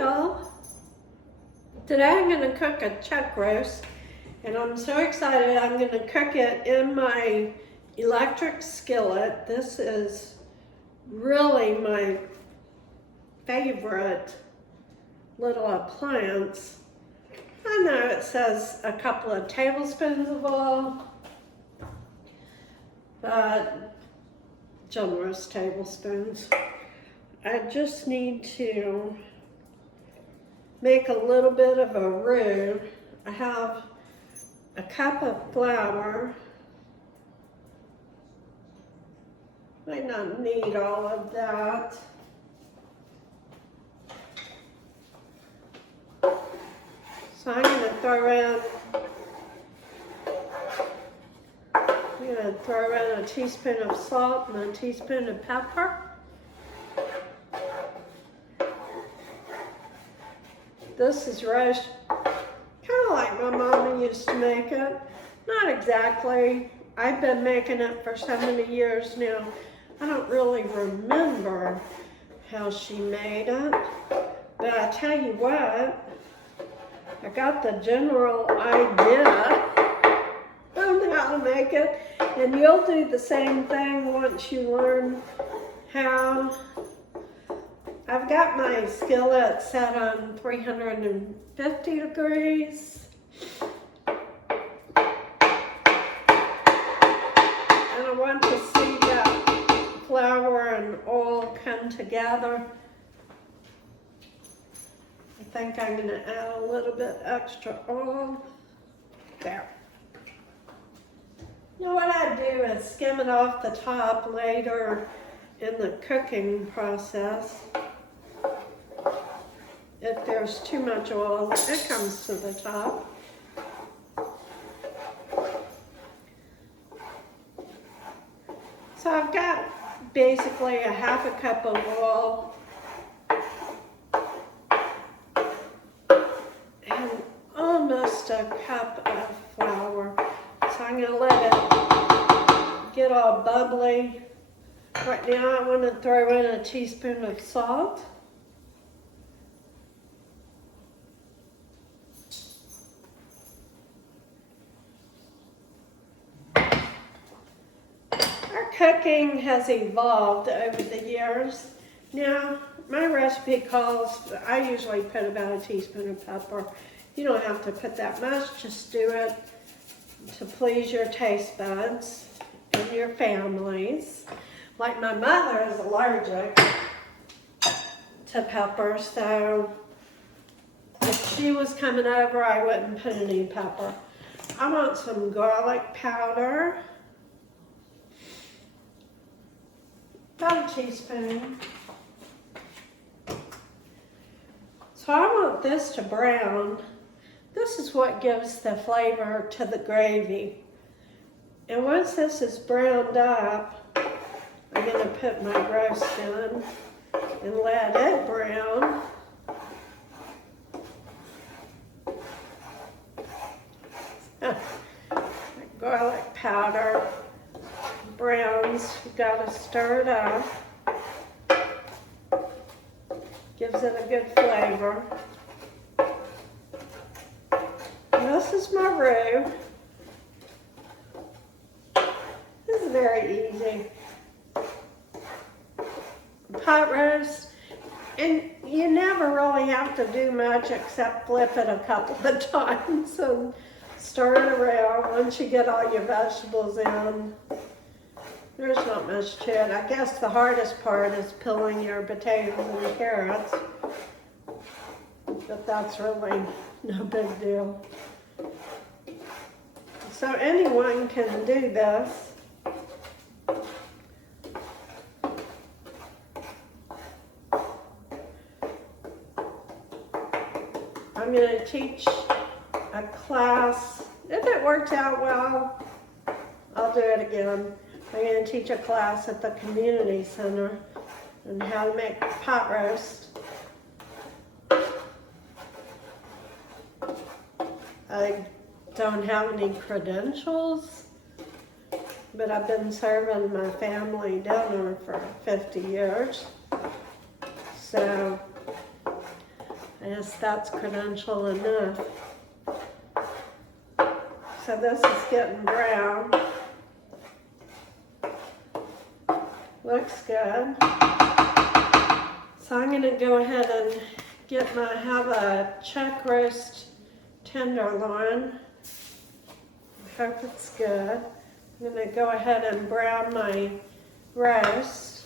y'all. Today I'm going to cook a chuck roast, and I'm so excited. I'm going to cook it in my electric skillet. This is really my favorite little appliance. I know it says a couple of tablespoons of oil, but generous tablespoons. I just need to make a little bit of a roux. I have a cup of flour. Might not need all of that. So I'm going to throw in a teaspoon of salt and a teaspoon of pepper. This is roast kind of like my mama used to make it. Not exactly. I've been making it for so many years now. I don't really remember how she made it. But I tell you what, I got the general idea on how to make it. And you'll do the same thing once you learn how. I've got my skillet set on 350 degrees. And I want to see that flour and oil come together. I think I'm going to add a little bit extra oil. There. You know what I do is skim it off the top later in the cooking process. If there's too much oil, it comes to the top. So I've got basically a half a cup of oil and almost a cup of flour. So I'm going to let it get all bubbly. Right now I want to throw in a teaspoon of salt. Cooking has evolved over the years. Now, my recipe calls, I usually put about a teaspoon of pepper. You don't have to put that much, just do it to please your taste buds and your families. Like my mother is allergic to pepper, so if she was coming over, I wouldn't put any pepper. I want some garlic powder. About a teaspoon. So I want this to brown. This is what gives the flavor to the gravy. And once this is browned up, I'm going to put my roast in and let it brown. Garlic powder browns, you gotta stir it up. Gives it a good flavor. And this is my roux. This is very easy. Pot roast, and you never really have to do much except flip it a couple of times. So stir it around once you get all your vegetables in. There's not much to it. I guess the hardest part is peeling your potatoes and carrots, but that's really no big deal. So anyone can do this. I'm going to teach a class. If it works out well, I'll do it again. I'm going to teach a class at the community center on how to make pot roast. I don't have any credentials, but I've been serving my family dinner for 50 years. So guess that's credential enough. So this is getting brown. Looks good. So I'm going to go ahead and have a chuck roast tenderloin. I hope it's good. I'm going to go ahead and brown my roast.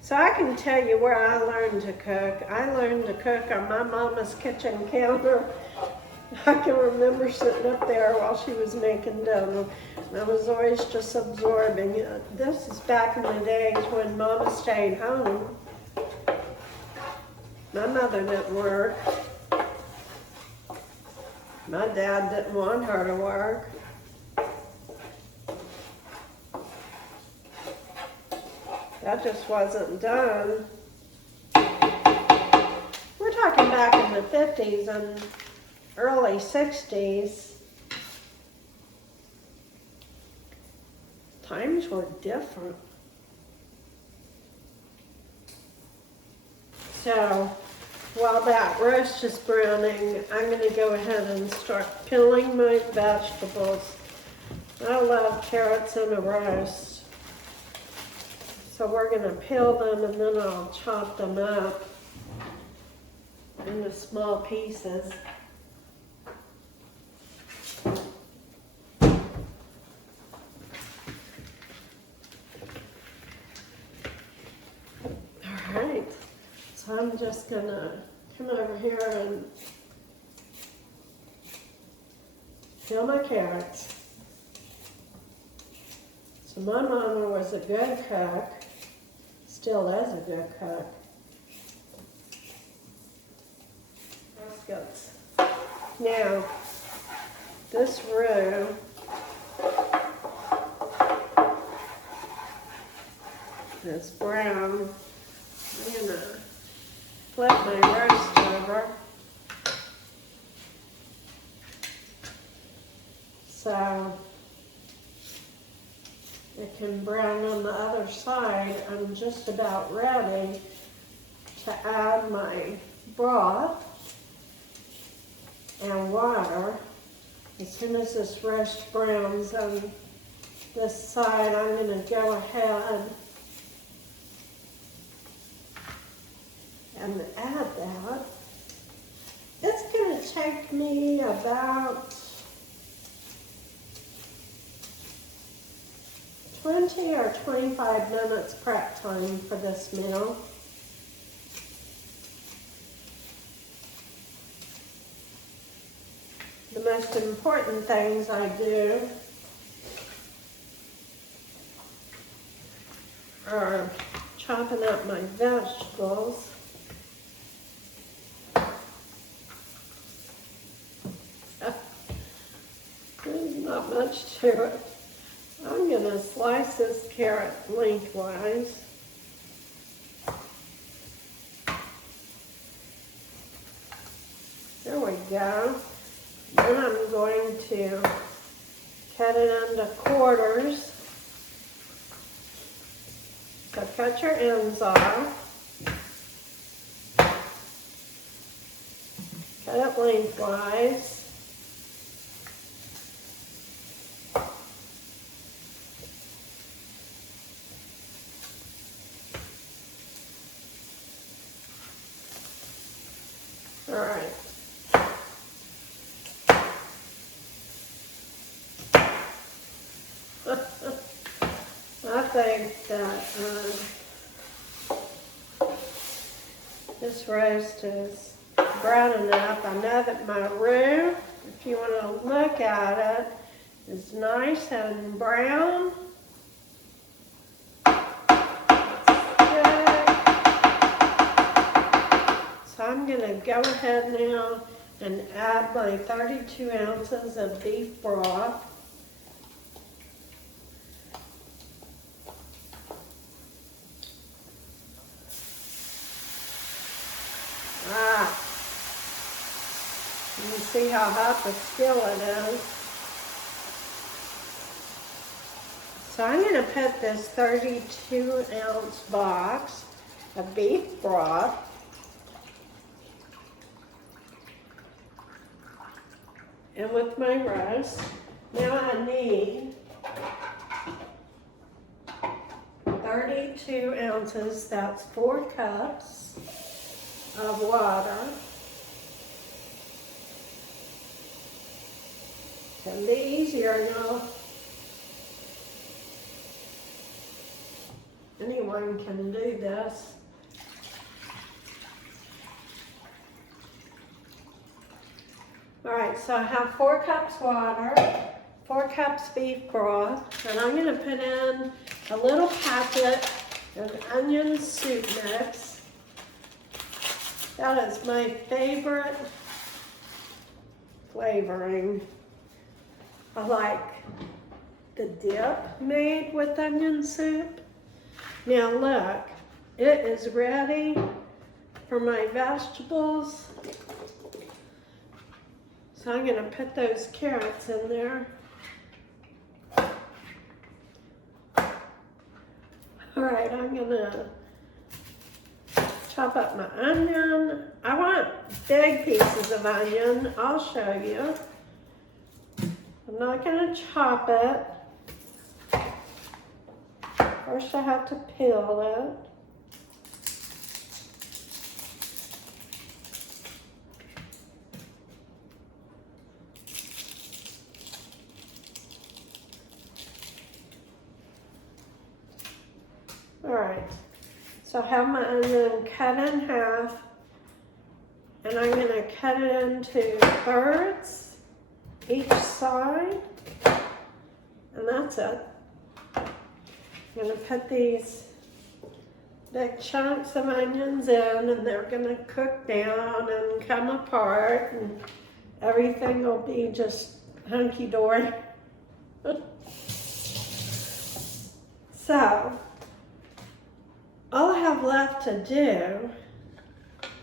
So I can tell you where I learned to cook. I learned to cook on my mama's kitchen counter. I can remember sitting up there while she was making dinner. I was always just absorbing it. This is back in the days when Mama stayed home. My mother didn't work. My dad didn't want her to work. That just wasn't done. We're talking back in the 50s and early 60s. Times were different. So while that roast is browning, I'm going to go ahead and start peeling my vegetables. I love carrots in a roast. So we're going to peel them and then I'll chop them up into small pieces. Alright, so I'm just going to come over here and peel my carrots. So my mama was a good cook. Still is a good cook. That's good. Now, this roux is brown. I'm going to flip my roast over. So it can brown on the other side. I'm just about ready to add my broth and water. As soon as this roast browns on this side, I'm going to go ahead and add that. It's going to take me about 20 or 25 minutes prep time for this meal. The most important things I do are chopping up my vegetables. There's not much to it. I'm going to slice this carrot lengthwise. There we go. Then I'm going to cut it into quarters. So cut your ends off. Cut it lengthwise. All right. I think that this roast is brown enough. I know that my roux, if you want to look at it, is nice and brown. So I'm going to go ahead now and add my 32 ounces of beef broth. see how hot the skillet is. So I'm going to put this 32-ounce box of beef broth in with my roast. Now I need 32 ounces, that's 4 cups of water. It's going to be easier now. Anyone can do this. All right, so I have 4 cups water, 4 cups beef broth, and I'm going to put in a little packet of onion soup mix. That is my favorite flavoring. I like the dip made with onion soup. Now look, it is ready for my vegetables. So I'm going to put those carrots in there. All right, I'm going to chop up my onion. I want big pieces of onion. I'll show you. I'm not going to chop it. First I have to peel it. All right, so I have my onion cut in half, and I'm going to cut it into thirds each side, and that's it. I'm going to put these big chunks of onions in, and they're going to cook down and come apart, and everything will be just hunky-dory. So, all I have left to do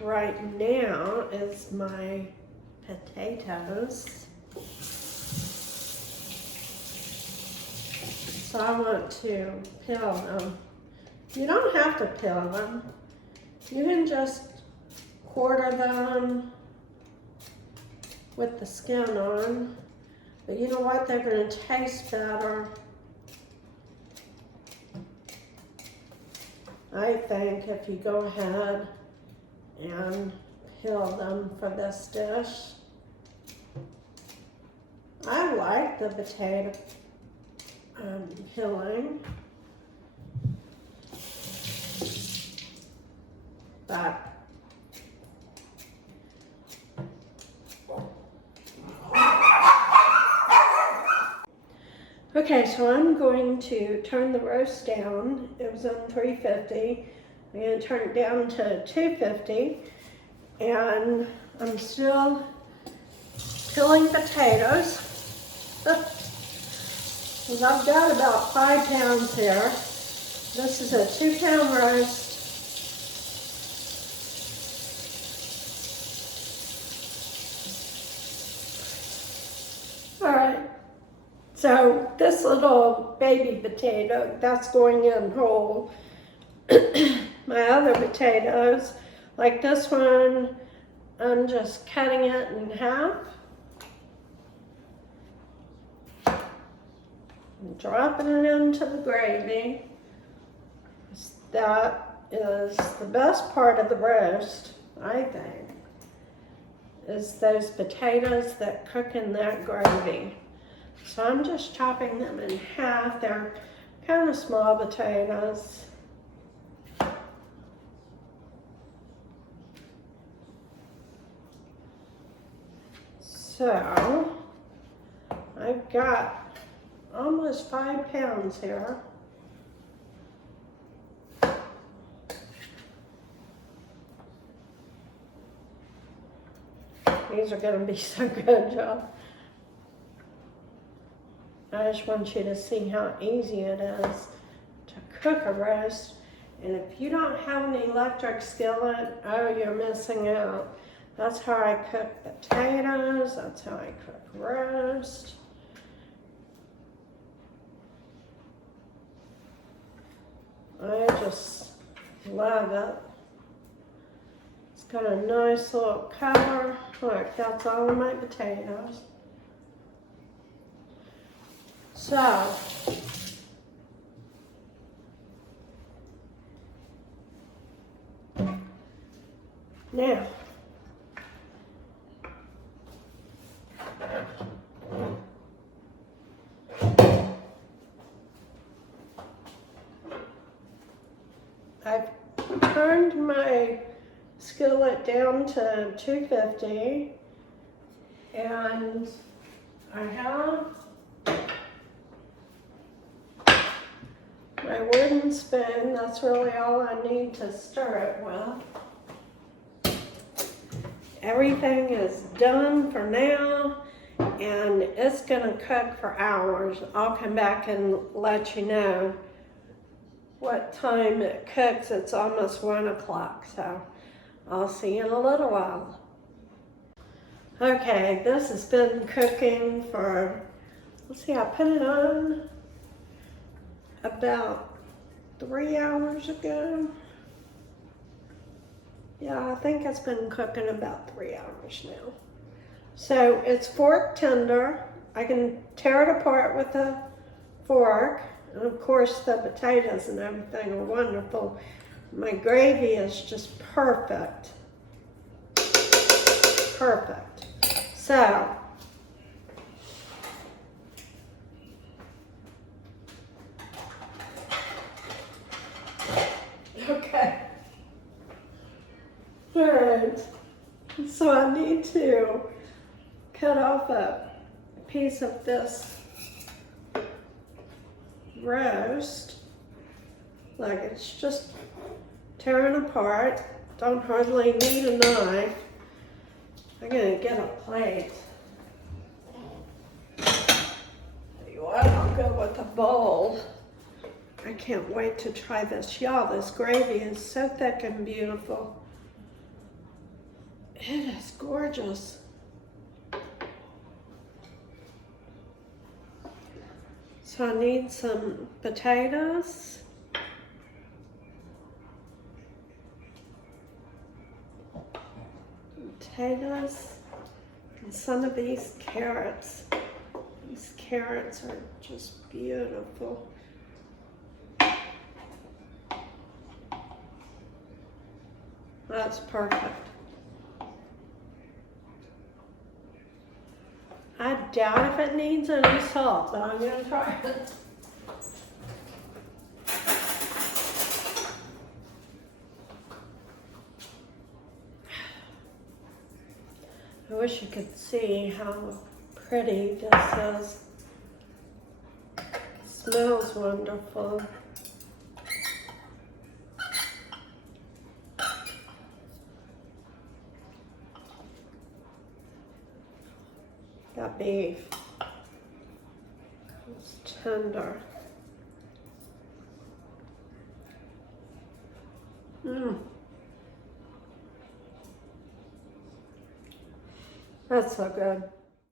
right now is my potatoes. So I want to peel them. You don't have to peel them. You can just quarter them with the skin on. But you know what? They're going to taste better, I think, if you go ahead and peel them for this dish. I like the potato peeling, but okay, so I'm going to turn the roast down. It was on 350. I'm going to turn it down to 250, and I'm still peeling potatoes. Because I've got about 5 pounds here. This is a 2-pound roast. All right. So this little baby potato, that's going in whole. My other potatoes, like this one, I'm just cutting it in half. And dropping it into the gravy. That is the best part of the roast, I think, is those potatoes that cook in that gravy. So I'm just chopping them in half. They're kind of small potatoes. So I've got almost 5 pounds here. These are going to be so good, y'all. I just want you to see how easy it is to cook a roast. And if you don't have an electric skillet, oh, you're missing out. That's how I cook potatoes. That's how I cook roast. I just love it. It's got a nice little cover. Look, that's all of my potatoes. So, now, I've turned my skillet down to 250, and I have my wooden spoon. That's really all I need to stir it with. Everything is done for now, and it's gonna cook for hours. I'll come back and let you know what time it cooks. It's almost 1 o'clock, so I'll see you in a little while. Okay, this has been cooking for, let's see, I put it on about 3 hours ago. Yeah, I think it's been cooking about 3 hours now. So it's fork tender. I can tear it apart with a fork. And of course the potatoes and everything are wonderful. My gravy is just perfect. Perfect. So, okay. All right. So I need to cut off a piece of this roast. Like, it's just tearing apart. Don't hardly need a knife. I'm gonna get a plate. Tell you what, I'll go with a bowl. I can't wait to try this. Y'all, this gravy is so thick and beautiful. It is gorgeous. So I need some potatoes. Potatoes and some of these carrots. These carrots are just beautiful. That's perfect. I doubt if it needs any salt, but I'm gonna try it. I wish you could see how pretty this is. It smells wonderful. Got beef. It's tender. That's so good.